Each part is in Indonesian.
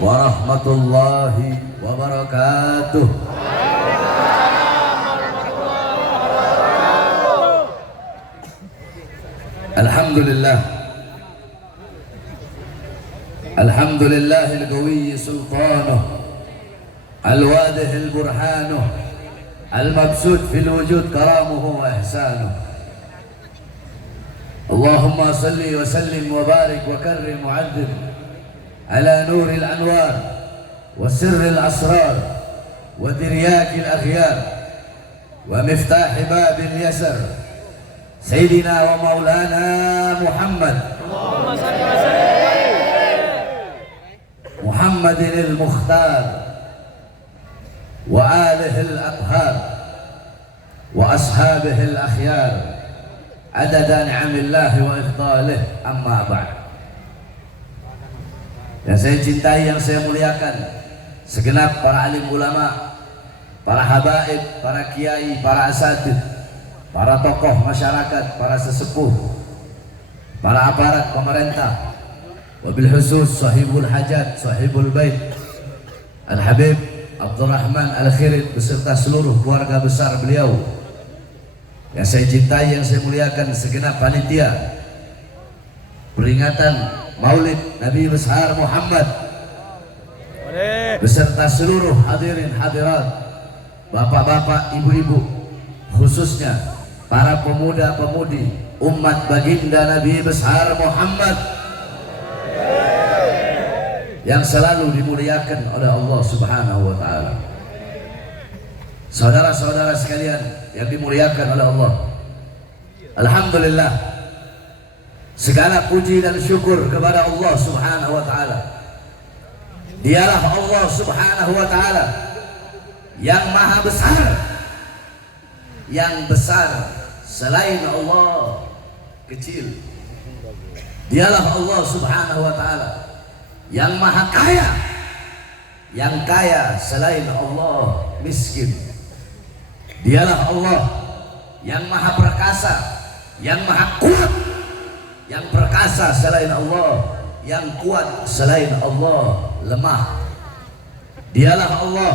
warahmatullahi wabarakatuh. Alhamdulillah, alhamdulillahil qawiyyi sultanuh, al-wadihil burhanuh, al-mabsut fil wujud karamuhu wa ihsanuh. Allahumma salli wa sallim wa barik wa karrim wa adzim ala nuril anwar wa sirril asrar wa tiryakil akhyar wa miftahi babil yasar Sayyidina wa maulana Muhammad Muhammadin al-Mukhtar wa alihi al-athhar wa ashabihi al-akhyar adada ni'amillahi wa ifdalih, amma ba'd. Yang saya cintai, yang saya muliakan, segenap para alim ulama, para habaib, para kiai, para asatidz, para tokoh masyarakat, para sesepuh, para aparat pemerintah, wabil khusus sahibul hajat, sahibul bait, Al-Habib Abdurrahman Al-Khirid beserta seluruh keluarga besar beliau yang saya cintai, yang saya muliakan, segenap panitia peringatan Maulid Nabi besar Muhammad beserta seluruh hadirin hadirat, bapak-bapak, ibu-ibu, khususnya para pemuda-pemudi umat baginda Nabi besar Muhammad yang selalu dimuliakan oleh Allah Subhanahu wa taala. Saudara-saudara sekalian yang dimuliakan oleh Allah, alhamdulillah, segala puji dan syukur kepada Allah Subhanahu wa taala. Dialah Allah Subhanahu wa taala yang maha besar, yang besar selain Allah kecil. Dialah Allah Subhanahu wa taala yang maha kaya, yang kaya selain Allah miskin. Dialah Allah yang maha perkasa, yang maha kuat, yang perkasa selain Allah, yang kuat selain Allah lemah. Dialah Allah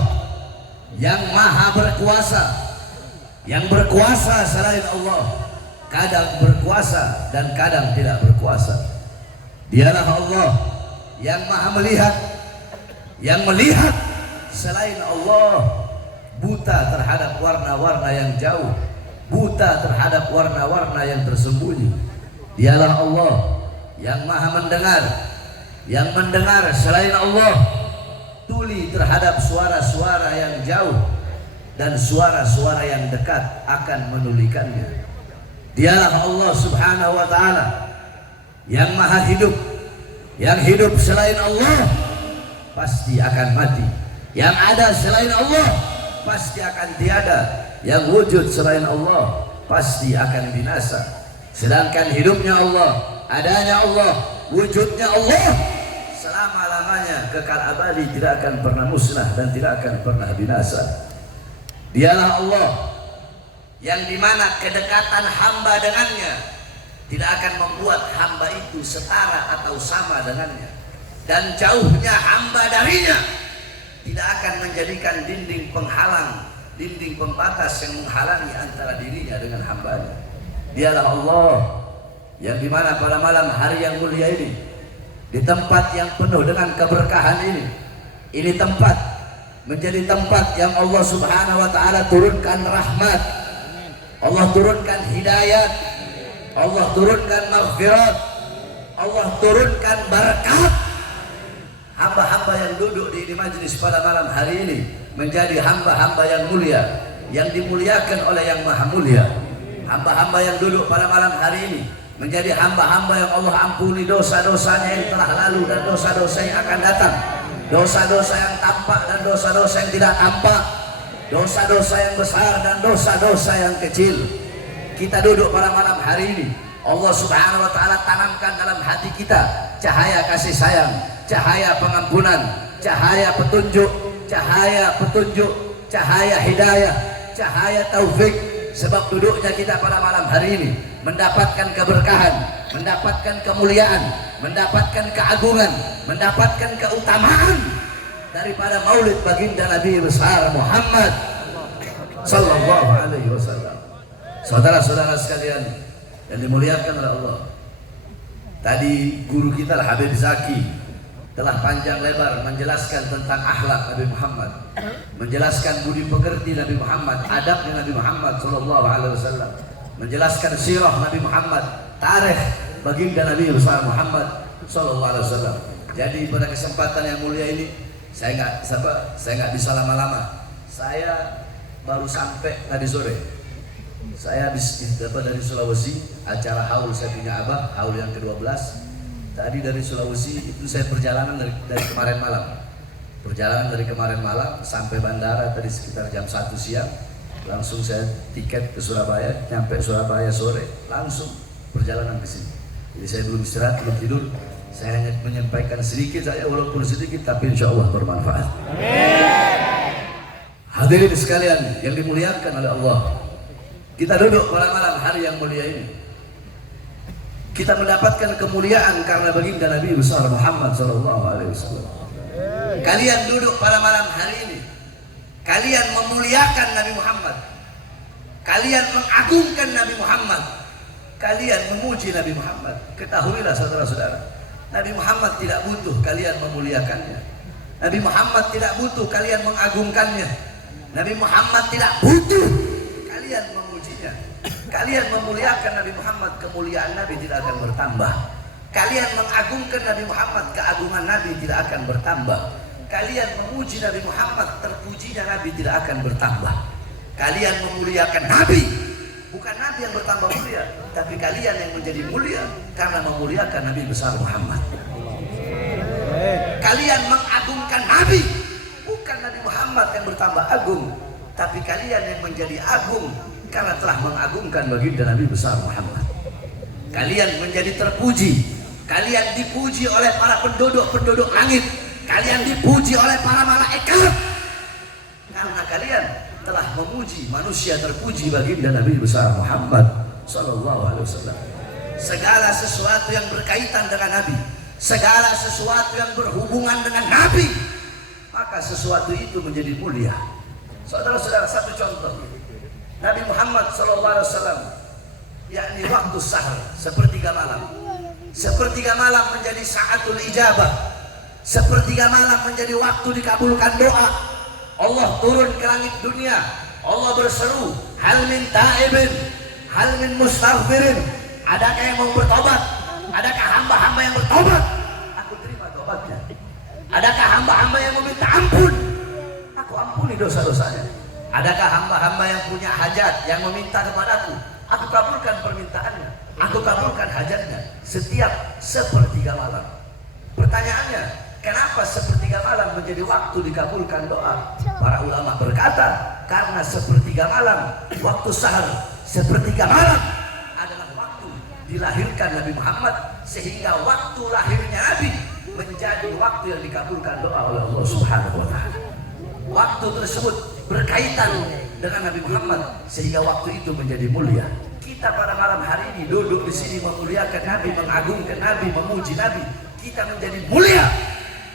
yang maha berkuasa, yang berkuasa selain Allah, kadang berkuasa dan kadang tidak berkuasa. Dialah Allah yang maha melihat, yang melihat selain Allah buta terhadap warna-warna yang jauh, buta terhadap warna-warna yang tersembunyi. Dialah Allah yang maha mendengar, yang mendengar selain Allah tuli terhadap suara-suara yang jauh dan suara-suara yang dekat akan menulikannya. Dialah Allah Subhanahu wa taala yang maha hidup, yang hidup selain Allah pasti akan mati, yang ada selain Allah pasti akan tiada, yang wujud selain Allah pasti akan binasa. Sedangkan hidupnya Allah, adanya Allah, wujudnya Allah selama-lamanya kekal abadi, tidak akan pernah musnah dan tidak akan pernah binasa. Dialah Allah yang dimana kedekatan hamba dengannya tidak akan membuat hamba itu setara atau sama dengannya, dan jauhnya hamba darinya tidak akan menjadikan dinding penghalang, dinding pembatas yang menghalangi antara dirinya dengan hambanya. Dialah Allah yang dimana pada malam hari yang mulia ini, di tempat yang penuh dengan keberkahan ini tempat menjadi tempat yang Allah Subhanahu wa taala turunkan rahmat, Allah turunkan hidayat, Allah turunkan maghfirat, Allah turunkan berkat. Hamba-hamba yang duduk di majelis pada malam hari ini menjadi hamba-hamba yang mulia, yang dimuliakan oleh yang maha mulia. Hamba-hamba yang duduk pada malam hari ini menjadi hamba-hamba yang Allah ampuni dosa-dosanya yang telah lalu dan dosa-dosa yang akan datang, dosa-dosa yang tampak dan dosa-dosa yang tidak tampak, dosa-dosa yang besar dan dosa-dosa yang kecil. Kita duduk pada malam hari ini, Allah Subhanahu wa taala tanamkan dalam hati kita cahaya kasih sayang, cahaya pengampunan, cahaya petunjuk, cahaya hidayah, cahaya taufik. Sebab duduknya kita pada malam hari ini mendapatkan keberkahan, mendapatkan kemuliaan, mendapatkan keagungan, mendapatkan keutamaan daripada maulid baginda Nabi besar Muhammad sallallahu alaihi wasallam. Saudara-saudara sekalian yang dimuliakan oleh Allah, tadi guru kita Habib Zaki telah panjang lebar menjelaskan tentang akhlak Nabi Muhammad, menjelaskan budi pekerti Nabi Muhammad, adabnya Nabi Muhammad sallallahu alaihi wasallam, menjelaskan sirah Nabi Muhammad, tarikh baginda Nabi besar Muhammad sallallahu alaihi wasallam. Jadi pada kesempatan yang mulia ini saya nggak bisa lama-lama. Saya baru sampai tadi sore. Saya habis dapat dari Sulawesi, acara haul saya punya abah, haul yang ke-12. Tadi dari Sulawesi itu saya perjalanan dari kemarin malam. Perjalanan dari kemarin malam sampai bandara tadi sekitar jam 1 siang. Langsung saya tiket ke Surabaya, nyampe Surabaya sore, langsung perjalanan ke sini. Jadi saya belum istirahat, belum tidur. Saya hanya menyampaikan sedikit saja, walaupun sedikit, tapi insya Allah bermanfaat. Hadirin sekalian yang dimuliakan oleh Allah, kita duduk pada malam hari yang mulia ini. Kita mendapatkan kemuliaan karena baginda Nabi besar Muhammad sallallahu alaihi wasallam. Kalian duduk pada malam hari ini, kalian memuliakan Nabi Muhammad, kalian mengagungkan Nabi Muhammad, kalian memuji Nabi Muhammad. Ketahuilah saudara-saudara, Nabi Muhammad tidak butuh kalian memuliakannya. Nabi Muhammad tidak butuh kalian mengagungkannya. Nabi Muhammad tidak butuh kalian memujinya. Kalian memuliakan Nabi Muhammad, kemuliaan Nabi tidak akan bertambah. Kalian mengagungkan Nabi Muhammad, keagungan Nabi tidak akan bertambah. Kalian memuji Nabi Muhammad, terpujinya Nabi tidak akan bertambah. Kalian memuliakan Nabi, bukan Nabi yang bertambah mulia, tapi kalian yang menjadi mulia karena memuliakan Nabi besar Muhammad. Kalian mengagungkan Nabi, bukan Nabi Muhammad yang bertambah agung, tapi kalian yang menjadi agung karena telah mengagungkan baginda Nabi besar Muhammad. Kalian menjadi terpuji, kalian dipuji oleh para penduduk langit, kalian dipuji oleh para malaikat karena kalian telah memuji manusia terpuji baginda Nabi besar Muhammad sallallahu alaihi wasallam. Segala sesuatu yang berkaitan dengan Nabi, segala sesuatu yang berhubungan dengan Nabi, maka sesuatu itu menjadi mulia. Saudara-saudara, satu contoh, Nabi Muhammad sallallahu alaihi wasallam, yakni waktu sahar, sepertiga malam. Sepertiga malam menjadi saatul ijabah. Sepertiga malam menjadi waktu dikabulkan doa. Allah turun ke langit dunia. Allah berseru, hal min taibin, hal min mustaghfirin. Adakah yang mau bertobat? Adakah hamba-hamba yang bertobat? Aku terima tobatnya. Adakah hamba-hamba yang meminta ampun? Aku ampuni dosa-dosanya. Adakah hamba-hamba yang punya hajat, yang meminta kepadaku? Aku kabulkan permintaannya. Aku kabulkan hajatnya setiap sepertiga malam. Pertanyaannya, kenapa sepertiga malam menjadi waktu dikabulkan doa? Para ulama berkata, karena sepertiga malam, waktu sahar, sepertiga malam adalah waktu dilahirkan Nabi Muhammad, sehingga waktu lahirnya Nabi menjadi waktu yang dikabulkan doa oleh Allah Subhanahu wa Ta'ala. Waktu tersebut berkaitan dengan Nabi Muhammad, sehingga waktu itu menjadi mulia. Kita pada malam hari ini duduk di sini memuliakan Nabi, mengagungkan Nabi, memuji Nabi. Kita menjadi mulia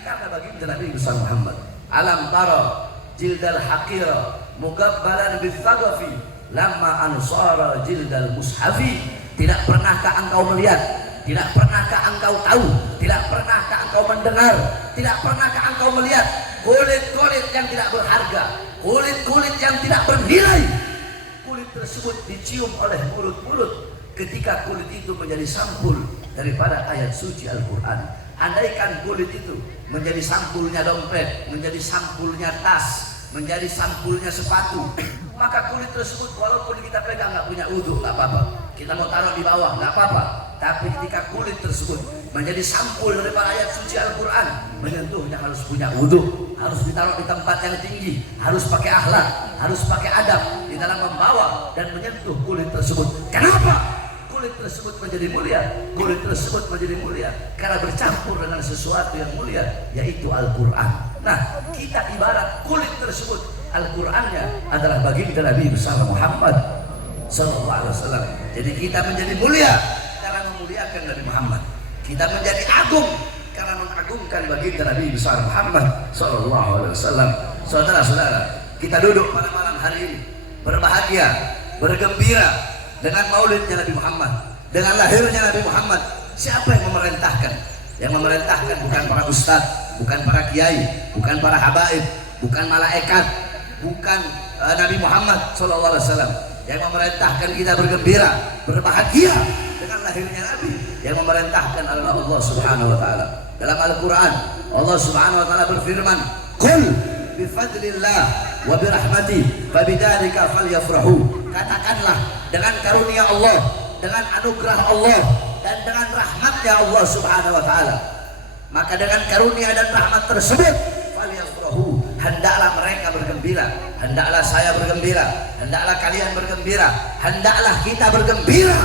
karena baginda Nabi besar Muhammad. Alam tara jildal haqira mugabbalan bithagafi lamma ansara jildal mushafi. Tidak pernahkah engkau melihat, tidak pernahkah engkau tahu, tidak pernahkah engkau mendengar, tidak pernahkah engkau melihat kulit-kulit yang tidak berharga, kulit-kulit yang tidak bernilai, kulit tersebut dicium oleh mulut-mulut ketika kulit itu menjadi sampul daripada ayat suci Al-Quran. Andaikan kulit itu menjadi sampulnya dompet, menjadi sampulnya tas, menjadi sampulnya sepatu, maka kulit tersebut walaupun kita pegang nggak punya udhu, nggak apa-apa. Kita mau taruh di bawah, nggak apa-apa. Tapi ketika kulit tersebut menjadi sampul daripada ayat suci Al-Quran, menyentuhnya harus punya udhu, harus ditaruh di tempat yang tinggi, harus pakai akhlak, harus pakai adab di dalam membawa dan menyentuh kulit tersebut. Kenapa? Kulit tersebut menjadi mulia, kulit tersebut menjadi mulia karena bercampur dengan sesuatu yang mulia, yaitu Al-Quran. Nah, kita ibarat kulit tersebut, Al-Qurannya adalah baginda Nabi besar Muhammad sallallahu alaihi wasallam. Jadi kita menjadi mulia karena memuliakan Nabi Muhammad. Kita menjadi agung karena mengagungkan baginda Nabi besar Muhammad sallallahu alaihi wasallam. Saudara-saudara, kita duduk pada malam hari ini berbahagia, bergembira dengan maulidnya Nabi Muhammad, dengan lahirnya Nabi Muhammad. Siapa yang memerintahkan? Yang memerintahkan bukan para ustadz, bukan para kiai, bukan para habaib, bukan malaikat, bukan Nabi Muhammad sallallahu alaihi wasallam. Yang memerintahkan kita bergembira, berbahagia dengan lahirnya Nabi. Yang memerintahkan adalah Allah Subhanahu wa taala. Dalam Al-Qur'an, Allah Subhanahu wa taala berfirman, "Qul bifadlillah wa birahmati fabidzalika falyafrahu." Katakanlah, dengan karunia Allah, dengan anugerah Allah, dan dengan rahmatnya Allah Subhanahu wa taala, maka dengan karunia dan rahmat tersebut falyafrahu, hendaklah mereka bergembira, hendaklah saya bergembira, hendaklah kalian bergembira, hendaklah kita bergembira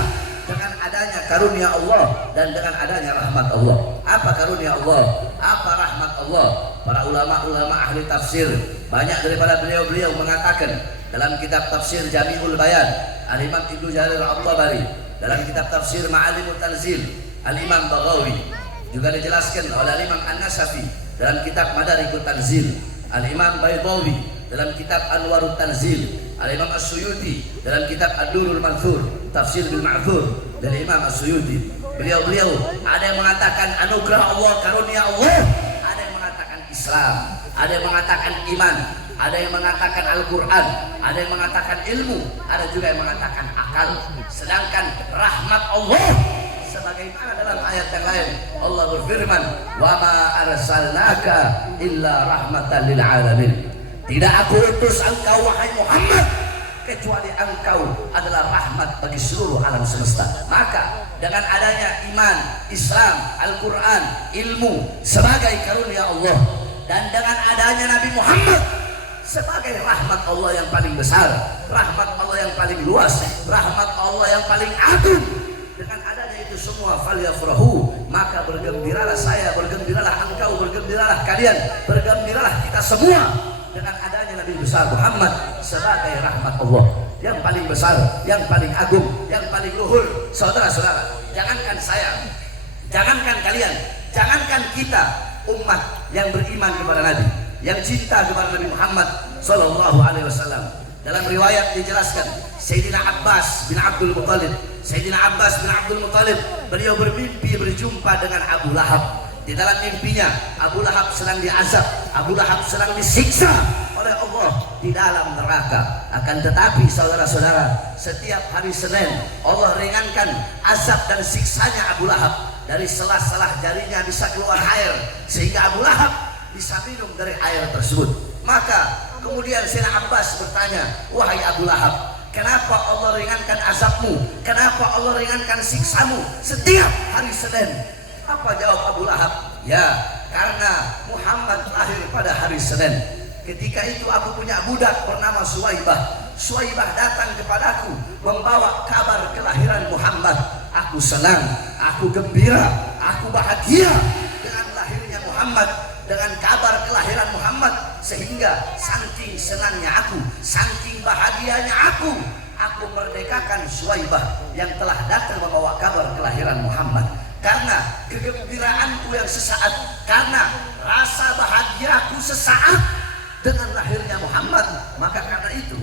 dengan adanya karunia Allah dan dengan adanya rahmat Allah. Apa karunia Allah? Apa rahmat Allah? Para ulama-ulama ahli tafsir, banyak daripada beliau-beliau mengatakan dalam kitab tafsir Jami'ul Bayan, Al-Imam Ibnu Jarir At-Tabari, dalam kitab tafsir Ma'alimut Tanzil, Al-Imam Baghawi, juga dijelaskan oleh Al-Imam An-Nasafi dalam kitab Madarikut Tanzil, Al-Imam Baydawi dalam kitab Anwarut Tanzil, Al-Imam As-Suyuti dalam kitab Ad-Durrul Manthur, Tafsir bil Ma'thur dari Imam As-Suyuti. Beliau-beliau ada yang mengatakan anugerah Allah, karunia Allah, ada yang mengatakan Islam, ada yang mengatakan iman, ada yang mengatakan Al-Quran, ada yang mengatakan ilmu, ada juga yang mengatakan akal. Sedangkan rahmat Allah, sebagaimana dalam ayat yang lain Allah berfirman, "Wa ma arsalnaka illa rahmatan lil alamin." Tidak aku utus engkau wahai Muhammad kecuali engkau adalah rahmat bagi seluruh alam semesta. Maka dengan adanya iman, Islam, Al-Quran, ilmu sebagai karunia Allah, dan dengan adanya Nabi Muhammad sebagai rahmat Allah yang paling besar, rahmat Allah yang paling luas, rahmat Allah yang paling agung, dengan adanya itu semua falyafrahu, maka bergembiralah saya, bergembiralah engkau, bergembiralah kalian, bergembiralah kita semua dengan adanya Nabi besar Muhammad sebagai rahmat Allah yang paling besar, yang paling agung, yang paling luhur. Saudara-saudara, jangankan saya, jangankan kalian, jangankan kita umat yang beriman kepada Nabi, yang cinta kepada Nabi Muhammad sallallahu alaihi wasallam. Dalam riwayat dijelaskan, Sayyidina Abbas bin Abdul Muttalib, Sayyidina Abbas bin Abdul Muttalib, beliau bermimpi berjumpa dengan Abu Lahab. Di dalam mimpinya Abu Lahab sedang diazab, Abu Lahab sedang disiksa oleh Allah di dalam neraka. Akan tetapi saudara-saudara, setiap hari Senin Allah ringankan azab dan siksanya Abu Lahab. Dari selah-selah jarinya bisa keluar air, sehingga Abu Lahab bisa minum dari air tersebut. Maka kemudian Sayyidina Abbas bertanya, "Wahai Abu Lahab, kenapa Allah ringankan azabmu? Kenapa Allah ringankan siksamu setiap hari Senin?" Apa jawab Abu Lahab? "Ya, karena Muhammad lahir pada hari Senin. Ketika itu aku punya budak bernama Suwaibah. Suwaibah datang kepadaku membawa kabar kelahiran Muhammad. Aku senang, aku gembira, aku bahagia dengan lahirnya Muhammad, dengan kabar kelahiran Muhammad, sehingga saking senangnya aku, saking bahagianya aku merdekakan Suwaibah yang telah datang membawa kabar kelahiran Muhammad. Karena kegembiraanku yang sesaat, karena rasa bahagiaku sesaat dengan lahirnya Muhammad, maka karena itu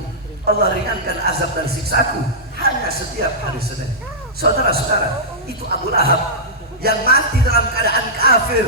Allah ringankan azab dan siksaku hanya setiap hari Senin." Saudara-saudara, itu Abu Lahab yang mati dalam keadaan kafir,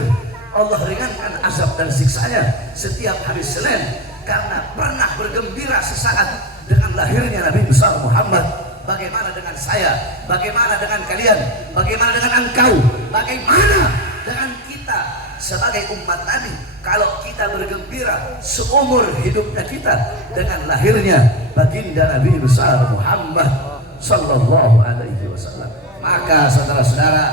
Allah ringankan azab dan siksanya setiap hari Senin karena pernah bergembira sesaat dengan lahirnya Nabi besar Muhammad. Bagaimana dengan saya? Bagaimana dengan kalian? Bagaimana dengan engkau? Bagaimana dengan kita sebagai umat Nabi? Kalau kita bergembira seumur hidupnya kita dengan lahirnya baginda Nabi besar Muhammad sallallahu alaihi wasallam. Maka saudara-saudara,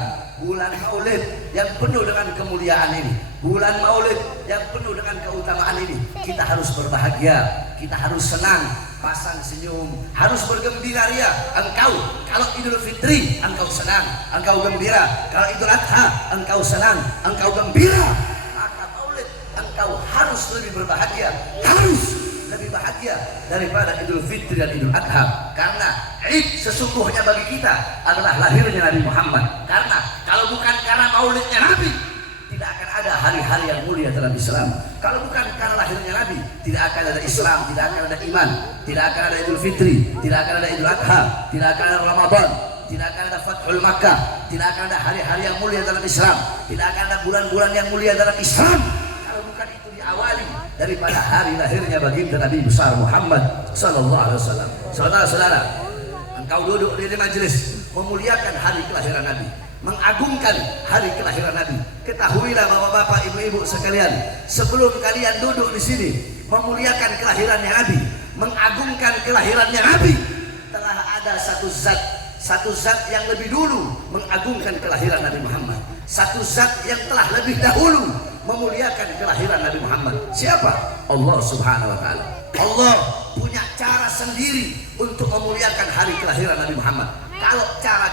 bulan Maulid yang penuh dengan kemuliaan ini, bulan Maulid yang penuh dengan keutamaan ini, kita harus berbahagia, kita harus senang, pasang senyum, harus bergembira ria. Engkau kalau Idul Fitri engkau senang, engkau gembira. Kalau Idul Adha engkau senang, engkau gembira. Maka Maulid engkau harus lebih berbahagia, harus lebih bahagia daripada Idul Fitri dan Idul Adha. Karena Id sesungguhnya bagi kita adalah lahirnya Nabi Muhammad. Karena kalau bukan karena maulidnya Nabi, tidak akan ada hari-hari yang mulia dalam Islam. Kalau bukan karena lahirnya Nabi, tidak akan ada Islam, tidak akan ada iman, tidak akan ada Idul Fitri, tidak akan ada Idul Adha, tidak akan ada Ramadan, tidak akan ada Fathul Makkah, tidak akan ada hari-hari yang mulia dalam Islam, tidak akan ada bulan-bulan yang mulia dalam Islam. Kalau bukan itu diawali daripada hari lahirnya baginda Nabi besar Muhammad sallallahu alaihi wasallam. Saudara-saudara, engkau duduk di majelis memuliakan hari kelahiran Nabi, mengagungkan hari kelahiran Nabi. Ketahuilah bapak-bapak, ibu-ibu sekalian, sebelum kalian duduk di sini memuliakan kelahirannya Nabi, mengagungkan kelahirannya Nabi, telah ada satu zat yang lebih dulu mengagungkan kelahiran Nabi Muhammad, satu zat yang telah lebih dahulu memuliakan kelahiran Nabi Muhammad. Siapa? Allah Subhanahu wa taala. Allah punya cara sendiri untuk memuliakan hari kelahiran Nabi Muhammad. Kalau cara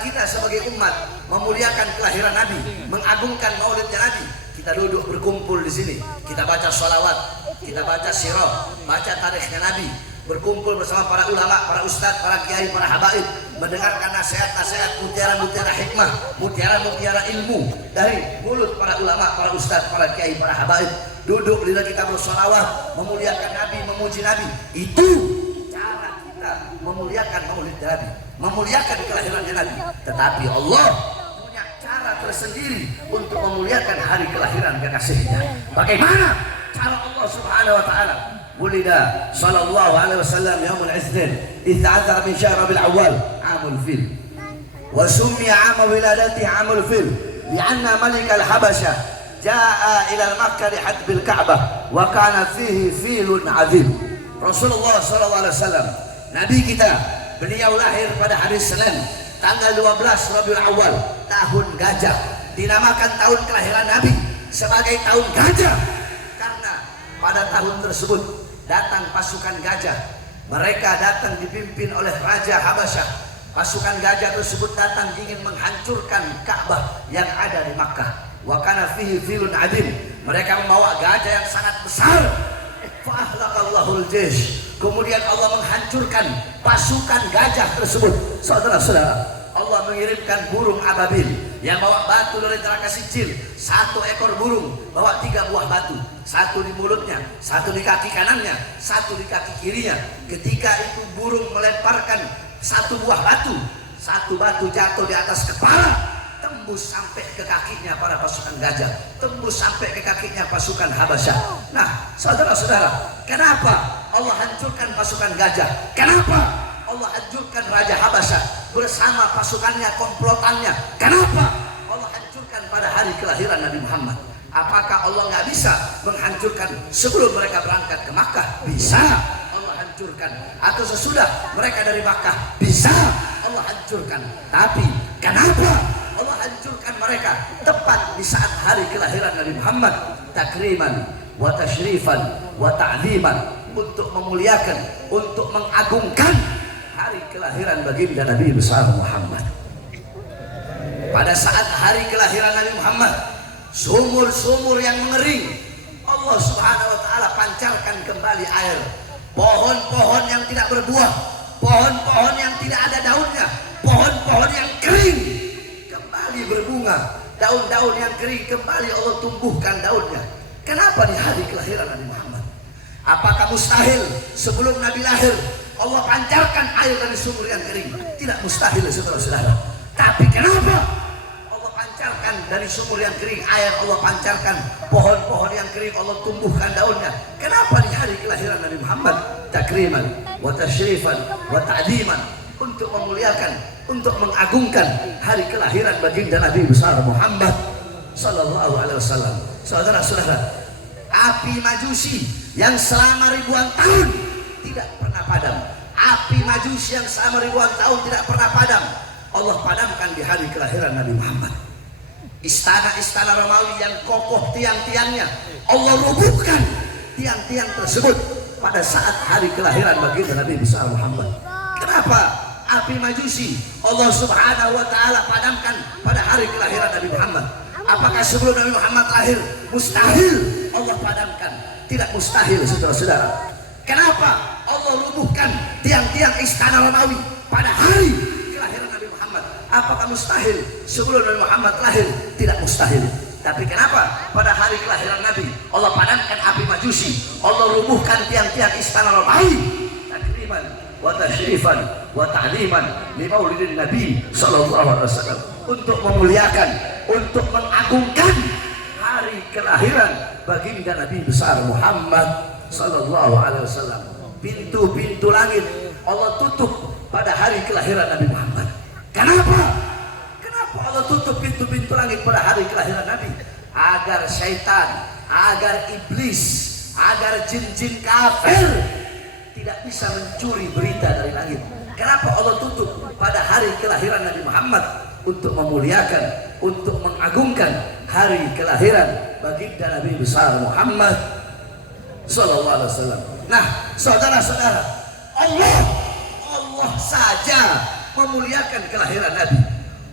kita sebagai umat memuliakan kelahiran Nabi, mengagungkan maulidnya Nabi, kita duduk berkumpul di sini, kita baca sholawat, kita baca sirah, baca tarikhnya Nabi, berkumpul bersama para ulama, para ustadz, para kiai, para habaib, mendengarkan nasihat-nasihat, mutiara-mutiara hikmah, mutiara-mutiara ilmu dari mulut para ulama, para ustadz, para kiai, para habaib. Duduk lidah kita bersholawat, memuliakan Nabi, memuji Nabi. Itu cara kita memuliakan maulid Nabi, memuliakan kelahirannya Nabi. Tetapi Allah punya cara tersendiri untuk memuliakan hari kelahiran kekasihnya. Bagaimana cara Allah Subhanahu wa taala? Wulida sallallahu alaihi wasallam yaumul Itsnin 13 min syahr Rabiul Awwal amul fil. Wa summiya 'am wiladati 'amul fil li'anna malik al-Habasyah jaa ila Makkah lihadbil Ka'bah wa kana fihi filun 'azim. Rasulullah sallallahu alaihi wasallam, Nabi kita, beliau lahir pada hari Senin tanggal 12 Rabiul Awal tahun gajah. Dinamakan tahun kelahiran Nabi sebagai tahun gajah karena pada tahun tersebut datang pasukan gajah. Mereka datang dipimpin oleh Raja Habasyah. Pasukan gajah tersebut datang ingin menghancurkan Ka'bah yang ada di Makkah. Wa kana fihi filun adim. Mereka membawa gajah yang sangat besar. Fa ahlaqallahu al-jaysh. Kemudian Allah menghancurkan pasukan gajah tersebut. Saudara-saudara, Allah mengirimkan burung ababil yang bawa batu dari neraka sijil. Satu ekor burung bawa 3 buah batu, satu di mulutnya, satu di kaki kanannya, satu di kaki kirinya. Ketika itu burung melemparkan satu buah batu, satu batu jatuh di atas kepala, tembus sampai ke kakinya para pasukan gajah, tembus sampai ke kakinya pasukan Habasyah. Nah, saudara-saudara, kenapa Allah hancurkan pasukan gajah? Kenapa Allah hancurkan Raja Habasyah bersama pasukannya, komplotannya? Kenapa Allah hancurkan pada hari kelahiran Nabi Muhammad? Apakah Allah nggak bisa menghancurkan sebelum mereka berangkat ke Makkah? Bisa Allah hancurkan. Atau sesudah mereka dari Makkah? Bisa Allah hancurkan. Tapi kenapa Allah hancurkan mereka tepat di saat hari kelahiran Nabi Muhammad? Takriman wa tashrifan wa ta'ziman, untuk memuliakan, untuk mengagungkan hari kelahiran baginda Nabi besar Muhammad. Pada saat hari kelahiran Nabi Muhammad, sumur-sumur yang mengering, Allah Subhanahu wa taala pancarkan kembali air. Pohon-pohon yang tidak berbuah, pohon-pohon yang tidak ada daunnya, pohon-pohon yang kering kembali berbunga. Daun-daun yang kering kembali Allah tumbuhkan daunnya. Kenapa di hari kelahiran Nabi Muhammad? Apakah mustahil sebelum Nabi lahir Allah pancarkan air dari sumur yang kering? Tidak mustahil, saudara-saudara. Tapi kenapa Allah pancarkan dari sumur yang kering air, Allah pancarkan pohon-pohon yang kering, Allah tumbuhkan daunnya? Kenapa di hari kelahiran Nabi Muhammad? Takriman wa tashrifan wa ta'diman, untuk memuliakan, untuk mengagungkan hari kelahiran baginda Nabi besar Muhammad sallallahu alaihi wasallam. Saudara-saudara, api Majusi yang selama ribuan tahun tidak pernah padam, api Majusi yang selama ribuan tahun tidak pernah padam, Allah padamkan di hari kelahiran Nabi Muhammad. Istana-istana Romawi yang kokoh tiang-tiangnya, Allah rubuhkan tiang-tiang tersebut pada saat hari kelahiran baginda Nabi besar Muhammad. Kenapa api Majusi Allah Subhanahu wa taala padamkan pada hari kelahiran Nabi Muhammad? Apakah sebelum Nabi Muhammad lahir mustahil Allah padamkan? Tidak mustahil, saudara-saudara. Kenapa Allah rubuhkan tiang-tiang istana Romawi pada hari kelahiran Nabi Muhammad. Apakah mustahil sebelum Nabi Muhammad lahir? Tidak mustahil. Tapi kenapa pada hari kelahiran Nabi Allah padamkan api Majusi, Allah rubuhkan tiang-tiang istana Romawi takriman wa tashrifan wa ta'liman li maulidin Nabi sallallahu alaihi wasallam, untuk memuliakan, untuk mengagungkan hari kelahiran baginda Nabi besar Muhammad sallallahu alaihi wasallam. Pintu-pintu langit Allah tutup pada hari kelahiran Nabi Muhammad. Kenapa? Kenapa Allah tutup pintu-pintu langit pada hari kelahiran Nabi? Agar syaitan, agar iblis, agar jin-jin kafir tidak bisa mencuri berita dari langit. Kenapa Allah tutup pada hari kelahiran Nabi Muhammad? Untuk memuliakan, untuk mengagungkan hari kelahiran baginda Nabi besar Muhammad sallallahu alaihi wasallam. Nah, saudara-saudara, Allah saja memuliakan kelahiran Nabi.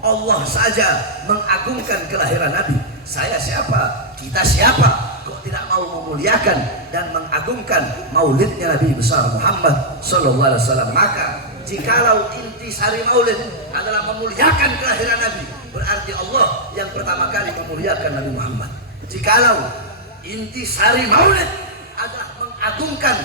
Allah saja mengagungkan kelahiran Nabi. Saya siapa? Kita siapa? Kok tidak mau memuliakan dan mengagungkan maulidnya Nabi besar Muhammad sallallahu alaihi wasallam? Maka jikalau intisari maulid adalah memuliakan kelahiran Nabi, berarti Allah yang pertama kali memuliakan Nabi Muhammad. Jikalau intisari maulid adalah mengagungkan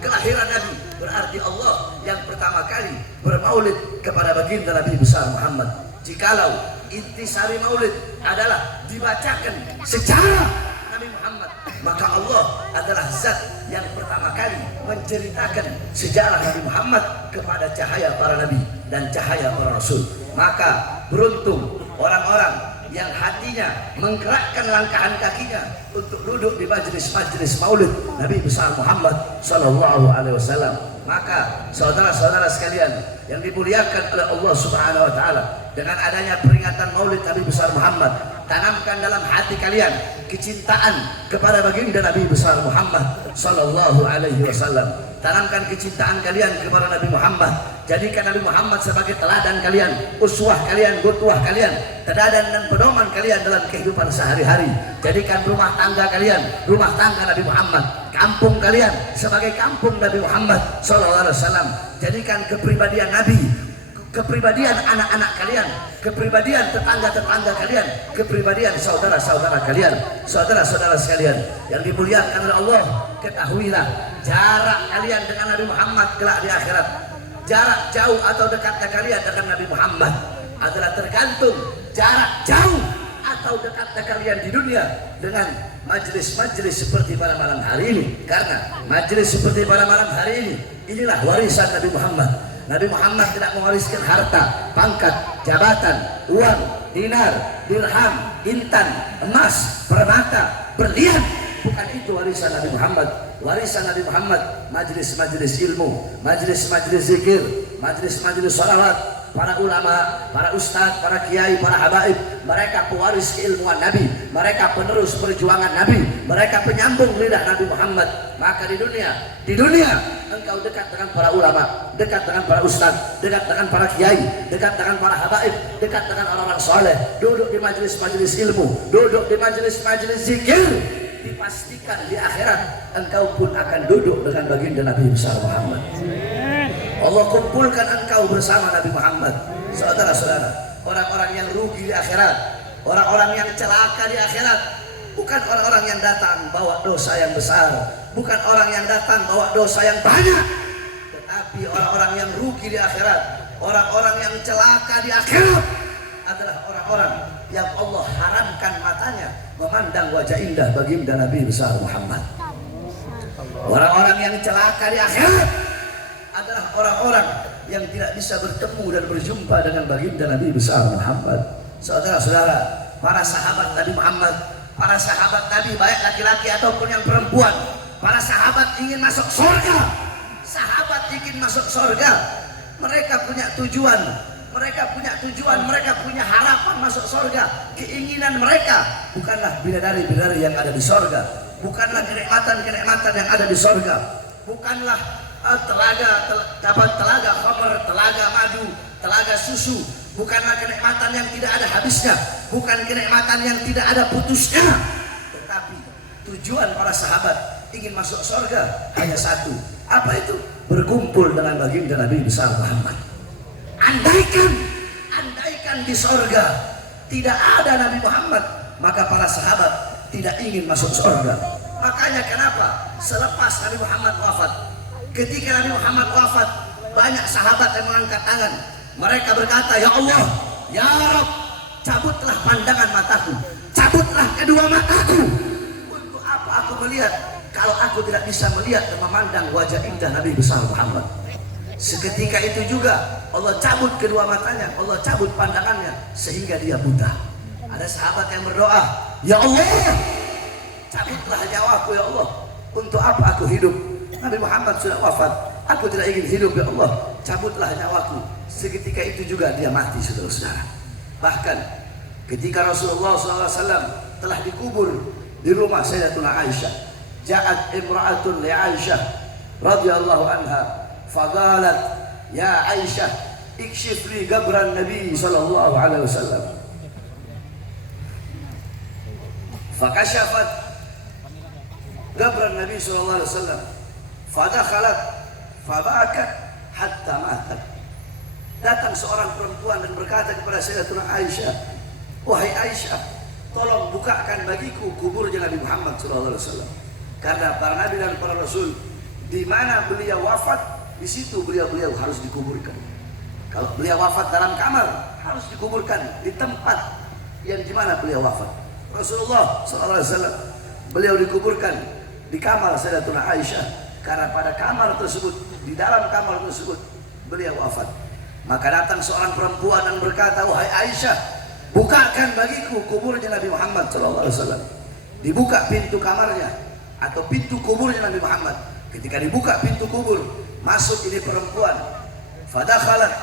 kelahiran Nabi, berarti Allah yang pertama kali bermaulid kepada baginda Nabi besar Muhammad. Jikalau intisari maulid adalah dibacakan sejarah Nabi Muhammad, maka Allah adalah zat yang pertama kali menceritakan sejarah Nabi Muhammad kepada cahaya para nabi dan cahaya para rasul. Maka beruntung orang-orang yang hatinya menggerakkan langkahan kakinya untuk duduk di majelis-majelis maulid Nabi besar Muhammad sallallahu alaihi wasallam. Maka saudara-saudara sekalian yang dimuliakan oleh Allah Subhanahu wa taala, dengan adanya peringatan maulid Nabi besar Muhammad, tanamkan dalam hati kalian kecintaan kepada baginda Nabi besar Muhammad sallallahu alaihi wasallam. Tanamkan kecintaan kalian kepada Nabi Muhammad. Jadikan Nabi Muhammad sebagai teladan kalian, uswah kalian, qudwah kalian, teladan dan pedoman kalian dalam kehidupan sehari-hari. Jadikan rumah tangga kalian rumah tangga Nabi Muhammad, kampung kalian sebagai kampung Nabi Muhammad sallallahu alaihi wasallam. Jadikan kepribadian Nabi, kepribadian anak-anak kalian, kepribadian tetangga-tetangga kalian, kepribadian saudara-saudara kalian, saudara-saudara sekalian yang dimuliakan oleh Allah. Ketahuilah jarak kalian dengan Nabi Muhammad kelak di akhirat, jarak jauh atau dekatnya kalian dengan Nabi Muhammad adalah tergantung jarak jauh atau dekatnya kalian di dunia dengan majelis-majelis seperti pada malam hari ini. Karena majelis seperti pada malam hari ini, inilah warisan Nabi Muhammad. Nabi Muhammad tidak mewariskan harta, pangkat, jabatan, uang, dinar, dirham, intan, emas, permata, berlian. Bukan itu warisan Nabi Muhammad. Warisan Nabi Muhammad majelis-majelis ilmu, majelis-majelis zikir, majelis-majelis salawat. Para ulama, para ustadz, para kiai, para habaib, mereka pewaris keilmuan Nabi, mereka penerus perjuangan Nabi, mereka penyambung lidah Nabi Muhammad. Maka di dunia engkau dekat dengan para ulama, dekat dengan para ustadz, dekat dengan para kiai, dekat dengan para habaib, dekat dengan orang-orang soleh, duduk di majelis-majelis ilmu, duduk di majelis-majelis zikir. Dipastikan di akhirat engkau pun akan duduk dengan baginda Nabi besar Muhammad. Allah kumpulkan engkau bersama Nabi Muhammad. Saudara-saudara, orang-orang yang rugi di akhirat, orang-orang yang celaka di akhirat, bukan orang-orang yang datang bawa dosa yang besar, bukan orang yang datang bawa dosa yang banyak, tetapi orang-orang yang rugi di akhirat, orang-orang yang celaka di akhirat adalah orang-orang yang Allah haramkan matanya memandang wajah indah baginda Nabi besar Muhammad. Orang-orang yang celaka di akhirat adalah orang-orang yang tidak bisa bertemu dan berjumpa dengan baginda Nabi besar Muhammad. Saudara-saudara, para sahabat Nabi Muhammad, para sahabat Nabi baik laki-laki ataupun yang perempuan, para sahabat ingin masuk surga. Sahabat ingin masuk surga. Mereka punya tujuan, mereka punya harapan masuk surga. Keinginan mereka bukanlah bidadari-bidadari yang ada di surga, bukanlah kenikmatan-kenikmatan yang ada di surga, bukanlah telaga khamr, telaga madu, telaga susu, bukanlah kenikmatan yang tidak ada habisnya, bukan kenikmatan yang tidak ada putusnya. Tetapi tujuan para sahabat ingin masuk surga hanya satu. Apa itu? berkumpul dengan baginda Nabi besar Muhammad. Andaikan di sorga tidak ada Nabi Muhammad, maka para sahabat tidak ingin masuk sorga. Makanya kenapa selepas Nabi Muhammad wafat, ketika Nabi Muhammad wafat, banyak sahabat yang mengangkat tangan. Mereka berkata, ya Allah, ya Rabb, cabutlah pandangan mataku, cabutlah kedua mataku. Untuk apa aku melihat kalau aku tidak bisa melihat dan memandang wajah indah Nabi besar Muhammad? Seketika itu juga Allah cabut kedua matanya, Allah cabut pandangannya sehingga dia buta. Ada sahabat yang berdoa, ya Allah, cabutlah nyawaku ya Allah. Untuk apa aku hidup? Nabi Muhammad sudah wafat, aku tidak ingin hidup ya Allah, cabutlah nyawaku. Seketika itu juga dia mati, saudara-saudara. Bahkan ketika Rasulullah SAW telah dikubur di rumah Sayyidatuna Aisyah, ja'at imra'atun li Aisyah radhiyallahu anha faqalat ya Aisyah ikshif li qabran Nabi sallallahu alaihi wasallam. Fakashafat qabran Nabi sallallahu alaihi wasallam fadakhalat fabakat hatta matat. Datang seorang perempuan dan berkata kepada Sayyidatuna Aisyah, wahai Aisyah, tolong bukakan bagiku kuburnya Nabi Muhammad SAW. Karena para nabi dan para rasul, di mana beliau wafat, di situ beliau harus dikuburkan. Kalau beliau wafat dalam kamar, harus dikuburkan di tempat yang di mana beliau wafat. Rasulullah SAW, beliau dikuburkan di kamar Sayyidatuna Aisyah, karena pada kamar tersebut, di dalam kamar tersebut, beliau wafat. Maka datang seorang perempuan dan berkata, wahai Aisyah, bukakan bagiku kuburnya Nabi Muhammad SAW. Dibuka pintu kamarnya atau pintu kuburnya Nabi Muhammad. Ketika dibuka pintu kubur, masuk ini perempuan. Fadakhalat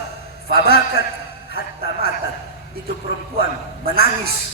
fabakat hatta matat. Itu perempuan menangis